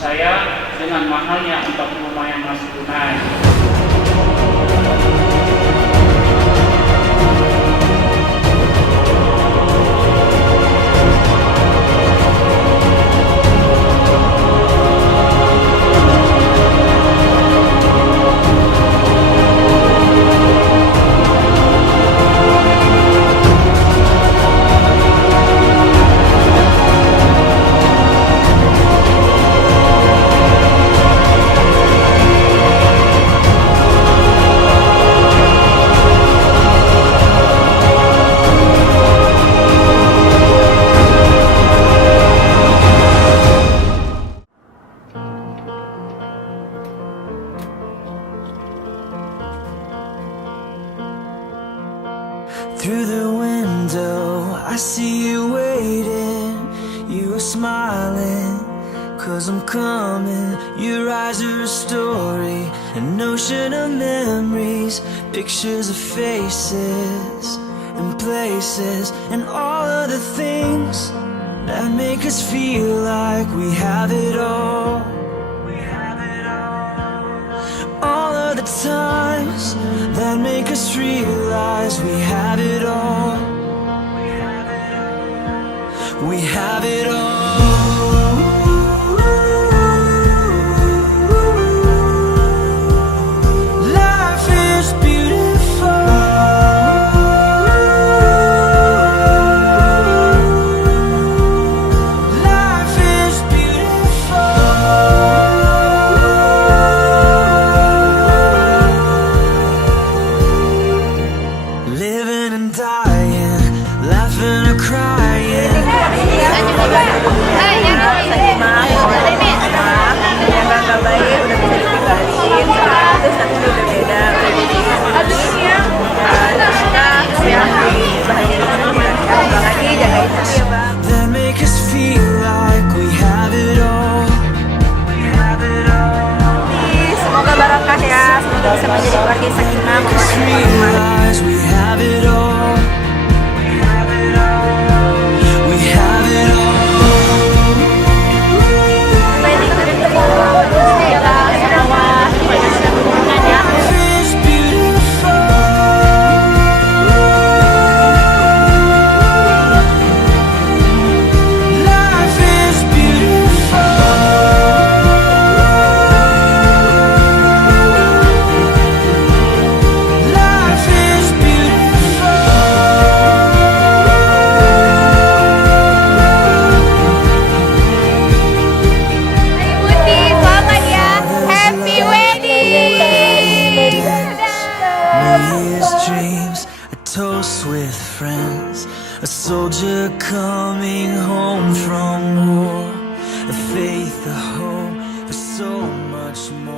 saya dengan mahalnya untuk lumayan mas tunai. Through the window, I see you waiting. You are smiling, 'cause I'm coming. Your eyes are a story, an ocean of memories, pictures of faces and places, and all of the things that make us feel like we have it all. All of the times that make us realize we have it all. We have it all. Life is beautiful. Life is beautiful. Living and dying, laughing or crying. That make us feel like we have it all. Semoga barokah ya, semoga bisa menjadi keluarga yang sakinah, Just realize we have it all. We have it all. Life is beautiful. Life is beautiful. Life is beautiful. Putih, selamat ya, happy wedding. New Year's dreams, a toast with friends, a soldier coming home from war, a faith, a hope for so much more.